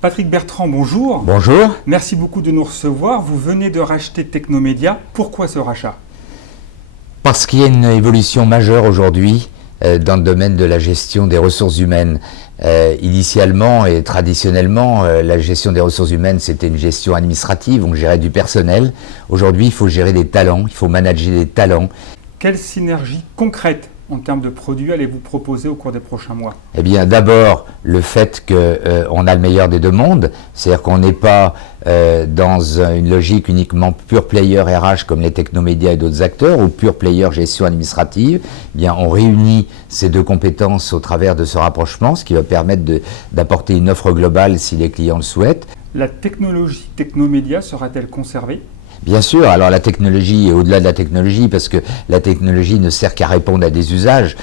Patrick Bertrand, bonjour. Bonjour. Merci beaucoup de nous recevoir. Vous venez de racheter Technomédia. Pourquoi ce rachat? Parce qu'il y a une évolution majeure aujourd'hui dans le domaine de la gestion des ressources humaines. Initialement et traditionnellement, la gestion des ressources humaines, c'était une gestion administrative, on gérait du personnel. Aujourd'hui, il faut gérer des talents, il faut manager des talents. Quelle synergie concrète en termes de produits allez-vous proposer au cours des prochains mois? Eh bien, d'abord, le fait qu'on a le meilleur des deux mondes, c'est-à-dire qu'on n'est pas dans une logique uniquement pure player RH comme les Technomédia et d'autres acteurs, ou pure player gestion administrative. Eh bien, on réunit ces deux compétences au travers de ce rapprochement, ce qui va permettre d'apporter une offre globale si les clients le souhaitent. La technologie Technomédia sera-t-elle conservée? Bien sûr, alors la technologie est au-delà de la technologie parce que la technologie ne sert qu'à répondre à des usages.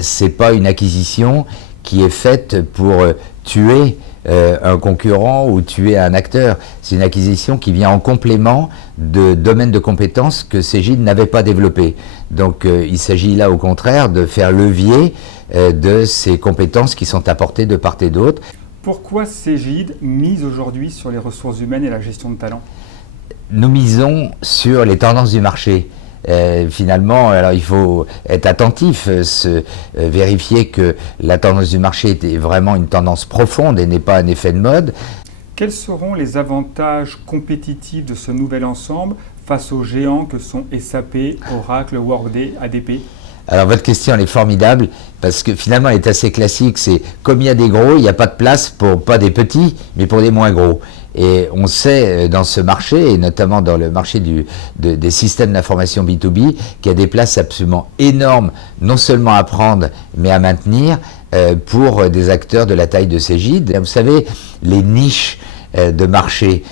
C'est pas une acquisition qui est faite pour tuer un concurrent ou tuer un acteur. C'est une acquisition qui vient en complément de domaines de compétences que Cegid n'avait pas développés. Donc il s'agit là au contraire de faire levier de ces compétences qui sont apportées de part et d'autre. Pourquoi Cegid mise aujourd'hui sur les ressources humaines et la gestion de talent? Nous misons sur les tendances du marché. Finalement, alors il faut être attentif, vérifier que la tendance du marché est vraiment une tendance profonde et n'est pas un effet de mode. Quels seront les avantages compétitifs de ce nouvel ensemble face aux géants que sont SAP, Oracle, Workday, ADP? Alors votre question elle est formidable parce que finalement elle est assez classique, c'est comme il y a des gros, il n'y a pas de place pour pas des petits mais pour des moins gros. Et on sait dans ce marché, et notamment dans le marché des systèmes d'information B2B, qu'il y a des places absolument énormes, non seulement à prendre mais à maintenir pour des acteurs de la taille de Cegid. Vous savez, les niches de marché,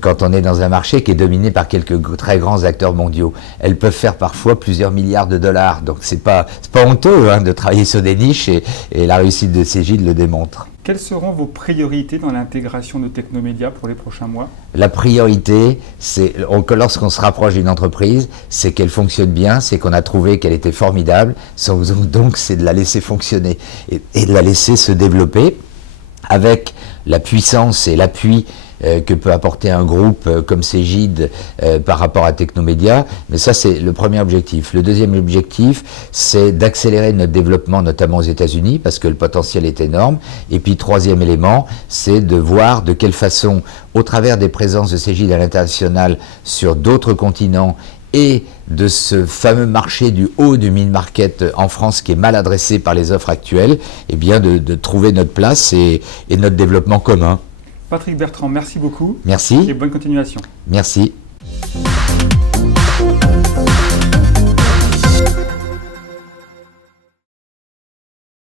quand on est dans un marché qui est dominé par quelques très grands acteurs mondiaux, elles peuvent faire parfois plusieurs milliards de dollars. Donc c'est pas honteux de travailler sur des niches et la réussite de Cegid le démontre. Quelles seront vos priorités dans l'intégration de Technomédia pour les prochains mois? La priorité, c'est lorsqu'on se rapproche d'une entreprise, c'est qu'elle fonctionne bien, c'est qu'on a trouvé qu'elle était formidable, donc c'est de la laisser fonctionner et de la laisser se développer avec la puissance et l'appui que peut apporter un groupe comme Cegid par rapport à Technomédia. Mais ça, c'est le premier objectif. Le deuxième objectif, c'est d'accélérer notre développement, notamment aux États-Unis, parce que le potentiel est énorme. Et puis, troisième élément, c'est de voir de quelle façon, au travers des présences de Cegid à l'international sur d'autres continents, et de ce fameux marché du haut du mid-market en France qui est mal adressé par les offres actuelles, eh bien de trouver notre place et notre développement commun. Patrick Bertrand, merci beaucoup. Merci. Et bonne continuation. Merci.